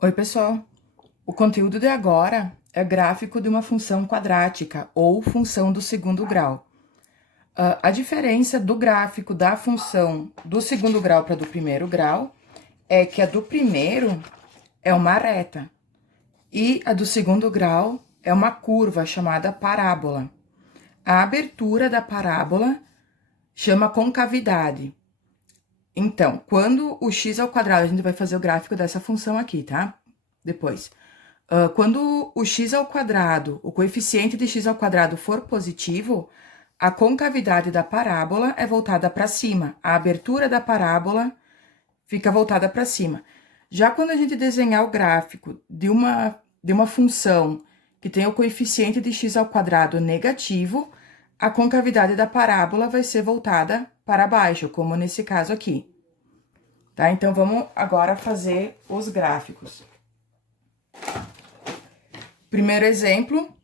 Oi, pessoal. O conteúdo de agora é gráfico de uma função quadrática ou função do segundo grau. A diferença do gráfico da função do segundo grau para do primeiro grau é que a do primeiro é uma reta e a do segundo grau é uma curva chamada parábola. A abertura da parábola chama concavidade. Então, quando o x ao quadrado, a gente vai fazer o gráfico dessa função aqui, tá? Depois. Quando o x ao quadrado, o coeficiente de x ao quadrado for positivo, a concavidade da parábola é voltada para cima. A abertura da parábola fica voltada para cima. Já quando a gente desenhar o gráfico de uma função que tem o coeficiente de x ao quadrado negativo, a concavidade da parábola vai ser voltada para baixo, como nesse caso aqui. Tá? Então, vamos agora fazer os gráficos. Primeiro exemplo,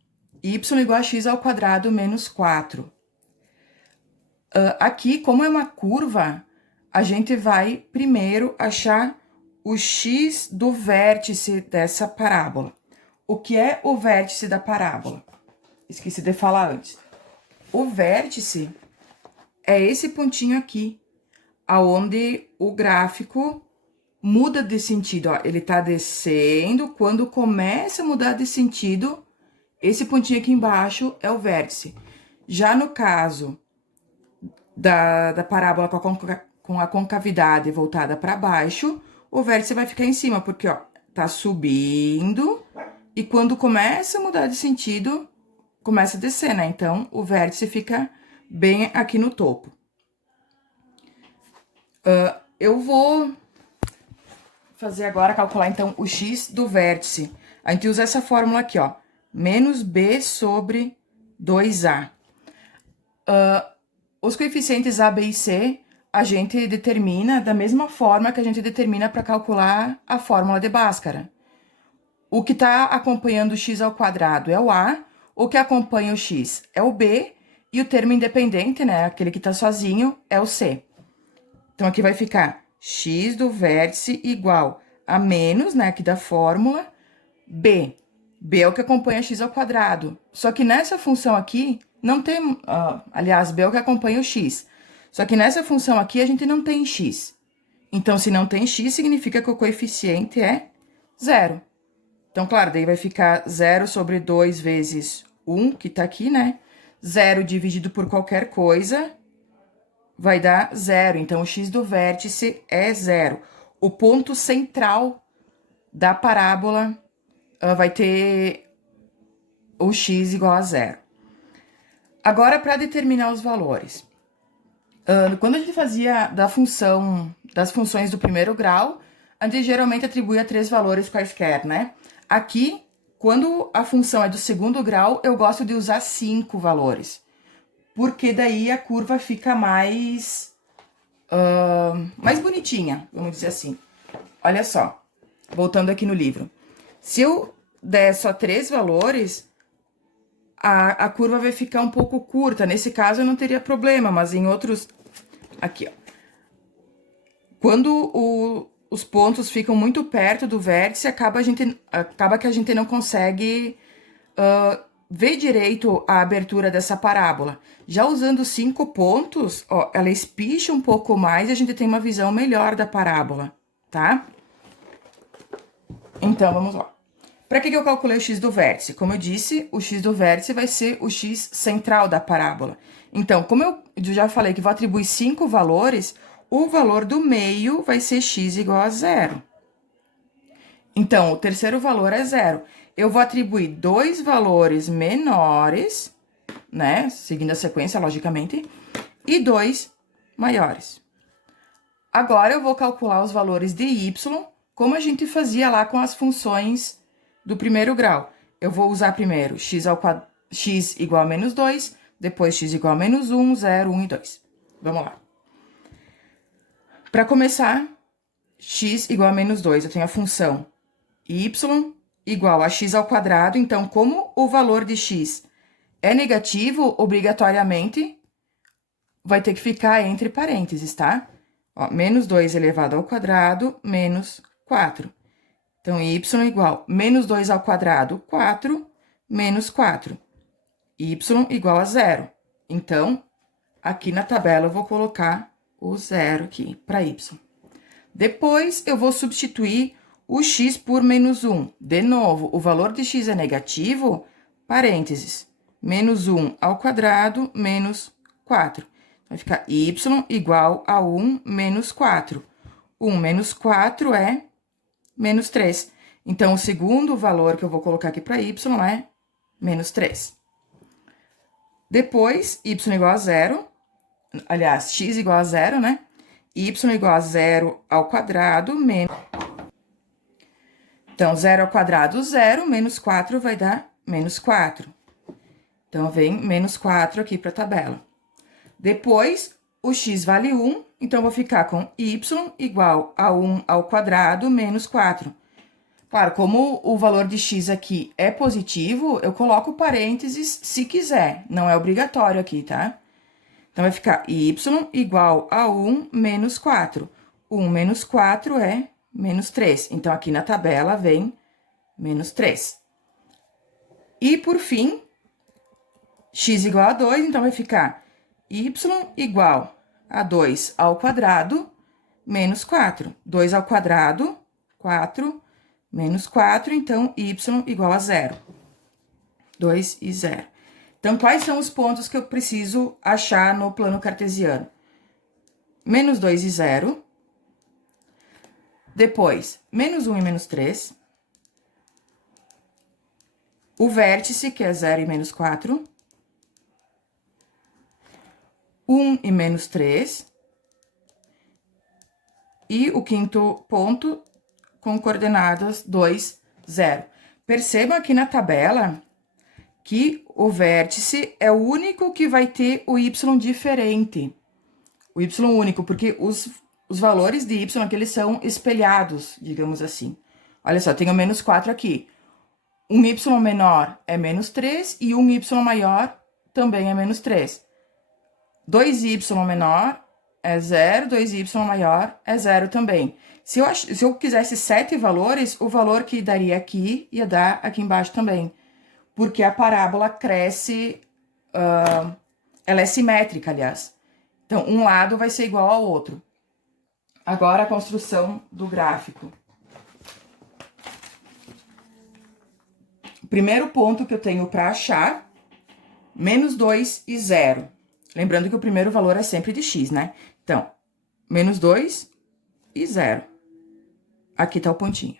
y igual a x ao quadrado menos 4. Aqui, como é uma curva, a gente vai primeiro achar o x do vértice dessa parábola. O que é o vértice da parábola? Esqueci de falar antes. O vértice é esse pontinho aqui, aonde o gráfico muda de sentido, ó. Ele tá descendo, quando começa a mudar de sentido, esse pontinho aqui embaixo é o vértice. Já no caso da parábola com a concavidade voltada para baixo, o vértice vai ficar em cima, porque, ó, tá subindo, e quando começa a mudar de sentido, começa a descer, né? Então, o vértice fica bem aqui no topo. Eu vou fazer agora, calcular, então, o x do vértice. A gente usa essa fórmula aqui, ó, menos b sobre 2a. Os coeficientes a, b e c, a gente determina da mesma forma que a gente determina para calcular a fórmula de Bhaskara. O que está acompanhando o x ao quadrado é o a, o que acompanha o x é o b, e o termo independente, né, aquele que está sozinho, é o c. Então, aqui vai ficar x do vértice igual a menos, né, aqui da fórmula, b. B é o que acompanha x ao quadrado. Só que nessa função aqui, não tem... aliás, b é o que acompanha o x. Só que nessa função aqui, a gente não tem x. Então, se não tem x, significa que o coeficiente é zero. Então, claro, daí vai ficar 0 sobre 2 vezes 1, que tá aqui, né? 0 dividido por qualquer coisa vai dar 0. Então, o x do vértice é 0. O ponto central da parábola vai ter o x igual a 0. Agora, para determinar os valores. Quando a gente fazia das funções do primeiro grau, a gente geralmente atribuía 3 valores quaisquer, né? Aqui, quando a função é do segundo grau, eu gosto de usar 5 valores. Porque daí a curva fica mais bonitinha, vamos dizer assim. Olha só, voltando aqui no livro. Se eu der só 3 valores, a curva vai ficar um pouco curta. Nesse caso, eu não teria problema, mas em outros... Aqui, ó. Quando os pontos ficam muito perto do vértice, acaba que a gente não consegue ver direito a abertura dessa parábola. Já usando 5 pontos, ó, ela espicha um pouco mais e a gente tem uma visão melhor da parábola, tá? Então, vamos lá. Para que eu calculei o x do vértice? Como eu disse, o x do vértice vai ser o x central da parábola. Então, como eu já falei que vou atribuir 5 valores, o valor do meio vai ser x igual a 0. Então, o terceiro valor é 0. Eu vou atribuir 2 valores menores, né? Seguindo a sequência, logicamente, e 2 maiores. Agora, eu vou calcular os valores de y, como a gente fazia lá com as funções do primeiro grau. Eu vou usar primeiro x igual a menos 2, depois x igual a menos 1, 0, 1 e 2. Vamos lá. Para começar, x igual a menos 2, eu tenho a função y igual a x ao quadrado. Então, como o valor de x é negativo, obrigatoriamente, vai ter que ficar entre parênteses, tá? Ó, menos 2 elevado ao quadrado, menos 4. Então, y igual menos 2 ao quadrado, 4, menos 4. Y igual a zero. Então, aqui na tabela eu vou colocar o zero aqui para y. Depois, eu vou substituir o x por menos 1. De novo, o valor de x é negativo, parênteses, menos 1 ao quadrado, menos 4. Vai ficar y igual a 1 menos 4. 1 menos 4 é menos 3. Então, o segundo valor que eu vou colocar aqui para y é menos 3. Depois, y igual a zero, aliás, x igual a zero, né? Y igual a zero ao quadrado, menos... Então, zero ao quadrado, zero, menos 4 vai dar menos 4. Então, vem menos 4 aqui para a tabela. Depois, o x vale 1, então, eu vou ficar com y igual a 1 ao quadrado, menos 4. Claro, como o valor de x aqui é positivo, eu coloco parênteses se quiser, não é obrigatório aqui, tá? Então, vai ficar y igual a 1 menos 4. 1 menos 4 é menos 3. Então, aqui na tabela vem menos 3. E, por fim, x igual a 2, então, vai ficar y igual a 2 ao quadrado menos 4. 2 ao quadrado, 4, menos 4, então, y igual a zero. 2 e 0. Então, quais são os pontos que eu preciso achar no plano cartesiano? Menos 2 e 0. Depois, menos 1 e menos 3. O vértice, que é 0 e menos 4. 1 e menos 3. E o quinto ponto, com coordenadas 2, 0. Percebam aqui na tabela que o vértice é o único que vai ter o y diferente. O y único, porque os valores de y aqui, eles são espelhados, digamos assim. Olha só, tenho menos 4 aqui. Um y menor é menos 3 e um y maior também é menos 3. 2y menor é 0, 2y maior é 0 também. Se eu quisesse 7 valores, o valor que daria aqui ia dar aqui embaixo também. Porque a parábola cresce, ela é simétrica, aliás. Então, um lado vai ser igual ao outro. Agora, a construção do gráfico. O primeiro ponto que eu tenho para achar, menos 2 e 0. Lembrando que o primeiro valor é sempre de x, né? Então, menos 2 e 0. Aqui tá o pontinho.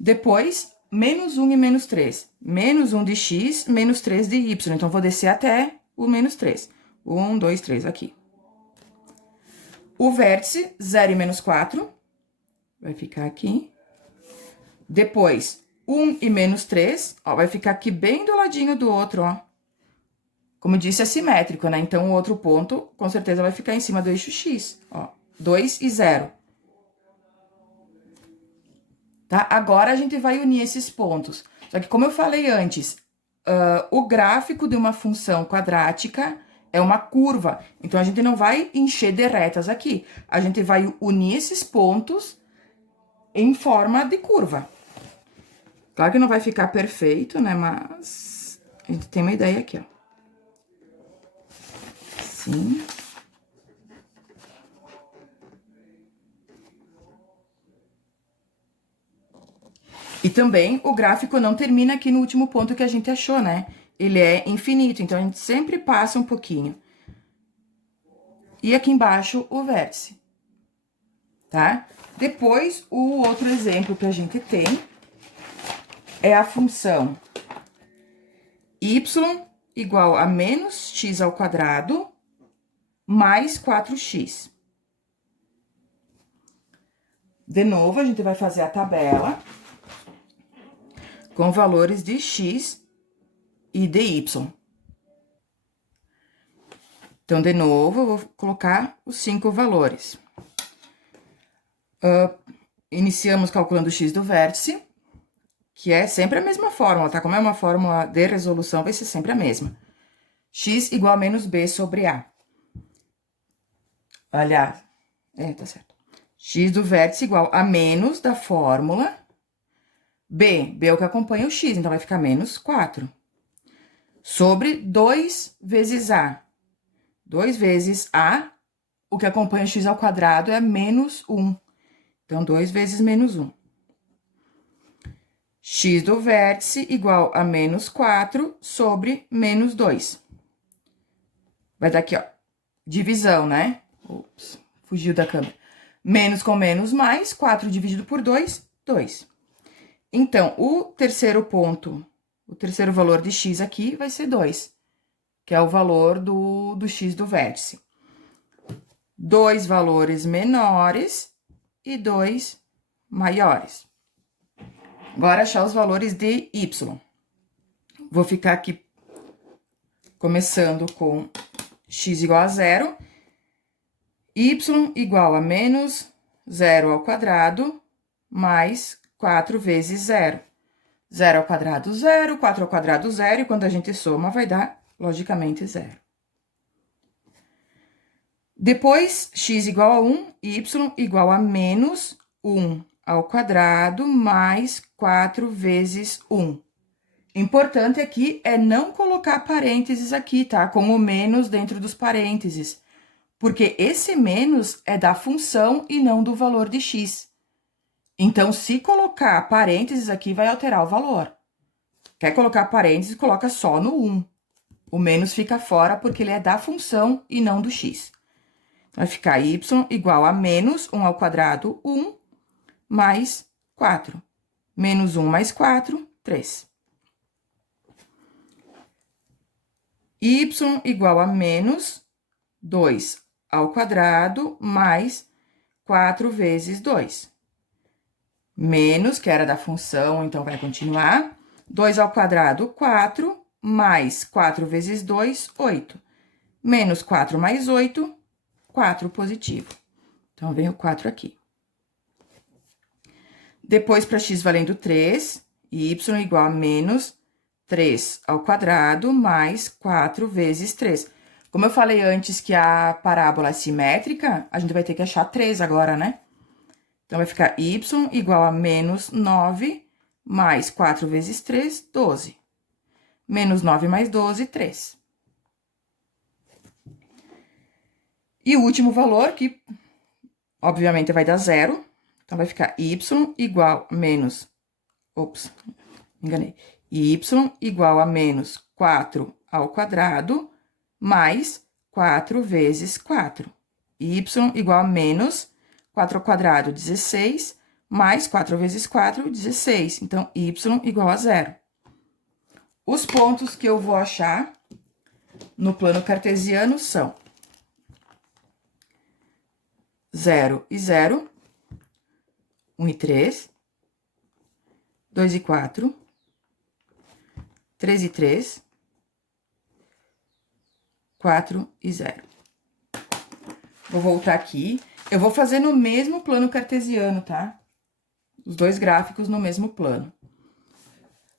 Depois, menos 1 e menos 3. Menos 1 de x, menos 3 de y. Então, vou descer até o menos 3. 1, 2, 3, aqui. O vértice, 0 e menos 4. Vai ficar aqui. Depois, 1 e menos 3. Ó, vai ficar aqui bem do ladinho do outro, ó. Como eu disse, é simétrico, né? Então, o outro ponto, com certeza, vai ficar em cima do eixo x. Ó, 2 e 0. Tá? Agora, a gente vai unir esses pontos. Só que, como eu falei antes, o gráfico de uma função quadrática é uma curva. Então, a gente não vai encher de retas aqui. A gente vai unir esses pontos em forma de curva. Claro que não vai ficar perfeito, né? Mas a gente tem uma ideia aqui, ó. Assim. E também o gráfico não termina aqui no último ponto que a gente achou, né? Ele é infinito, então a gente sempre passa um pouquinho. E aqui embaixo o vértice, tá? Depois, o outro exemplo que a gente tem é a função y igual a menos x ao quadrado mais 4x. De novo, a gente vai fazer a tabela com valores de x e de y. Então, de novo, eu vou colocar os 5 valores. Iniciamos calculando o x do vértice, que é sempre a mesma fórmula, tá? Como é uma fórmula de resolução, vai ser sempre a mesma. X igual a menos b sobre a. Olha, tá certo. X do vértice igual a menos da fórmula B é o que acompanha o x, então vai ficar menos 4. Sobre 2 vezes A. 2 vezes A, o que acompanha o x ao quadrado é menos 1. Então, 2 vezes menos 1. X do vértice igual a menos 4 sobre menos 2. Vai dar aqui, ó, divisão, né? Ops, fugiu da câmera. Menos com menos mais, 4 dividido por 2, 2. Então, o terceiro ponto, o terceiro valor de x aqui vai ser 2, que é o valor do x do vértice. 2 valores menores e 2 maiores. Agora, achar os valores de y. Vou ficar aqui começando com x igual a 0, y igual a menos 0 ao quadrado, mais 4 vezes 0. 0 ao quadrado, 0, 4 ao quadrado, 0, e quando a gente soma, vai dar, logicamente, 0. Depois, x igual a 1, y igual a menos 1 ao quadrado, mais 4 vezes 1. Importante aqui é não colocar parênteses aqui, tá? Com o menos dentro dos parênteses. Porque esse menos é da função e não do valor de x. Então, se colocar parênteses aqui, vai alterar o valor. Quer colocar parênteses, coloca só no 1. O menos fica fora porque ele é da função e não do x. Vai ficar y igual a menos 1 ao quadrado, 1, mais 4. Menos 1 mais 4, 3. Y igual a menos 2 ao quadrado, mais 4 vezes 2. Menos, que era da função, então vai continuar. 2 ao quadrado, 4, mais 4 vezes 2, 8. Menos 4 mais 8, 4 positivo. Então, vem o 4 aqui. Depois, para x valendo 3, y igual a menos 3 ao quadrado, mais 4 vezes 3. Como eu falei antes que a parábola é simétrica, a gente vai ter que achar 3 agora, né? Então, vai ficar y igual a menos 9, mais 4 vezes 3, 12. Menos 9 mais 12, 3. E o último valor, que obviamente vai dar 0. Então, vai ficar y igual a menos... Ops, me enganei. Y igual a menos 4 ao quadrado, mais 4 vezes 4. Y igual a menos 4 ao quadrado, 16, mais 4 vezes 4, 16. Então, y igual a 0. Os pontos que eu vou achar no plano cartesiano são 0 e 0, 1 e 3, 2 e 4, 3 e 3, 4 e 0. Vou voltar aqui. Eu vou fazer no mesmo plano cartesiano, tá? Os dois gráficos no mesmo plano.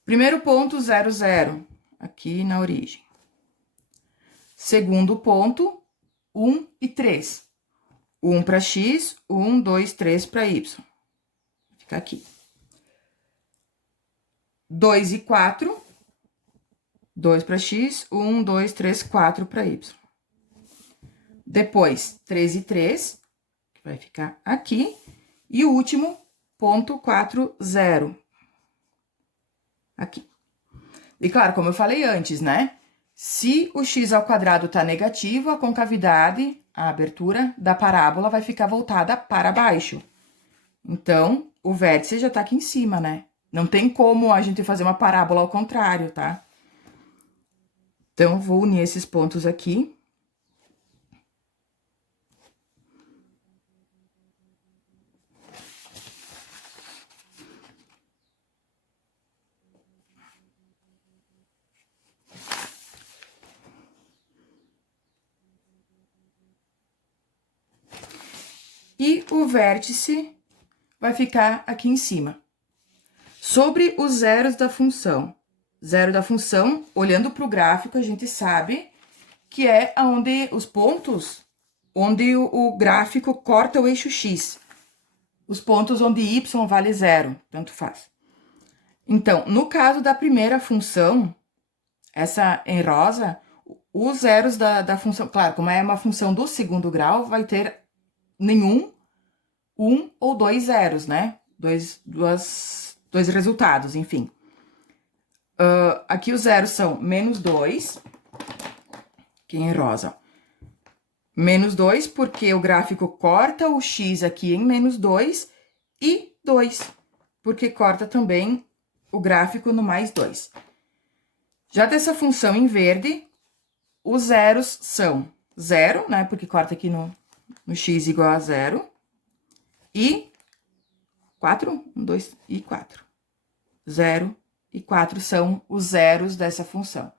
Primeiro ponto, 0, 0, aqui na origem. Segundo ponto, 1 e 3. 1 para x, 1, 2, 3 para y. Fica aqui. 2 e 4. 2 para x, 1, 2, 3, 4 para y. Depois, 3 e 3, que vai ficar aqui. E o último, ponto 4, 0. Aqui. E claro, como eu falei antes, né? Se o x ao quadrado tá negativo, a concavidade, a abertura da parábola vai ficar voltada para baixo. Então, o vértice já tá aqui em cima, né? Não tem como a gente fazer uma parábola ao contrário, tá? Então, vou unir esses pontos aqui. E o vértice vai ficar aqui em cima. Sobre os zeros da função. Zero da função, olhando para o gráfico, a gente sabe que é onde os pontos, onde o gráfico corta o eixo x. Os pontos onde y vale 0, tanto faz. Então, no caso da primeira função, essa em rosa, os zeros da função, claro, como é uma função do segundo grau, vai ter nenhum, um ou dois zeros, né? Dois resultados, enfim. Aqui os zeros são -2, que é em rosa. -2, porque o gráfico corta o x aqui em -2, e 2, porque corta também o gráfico no +2. Já dessa função em verde, os zeros são 0, né? Porque corta aqui no x igual a 0. E 4, 1, 2 e 4. 0 e 4 são os zeros dessa função.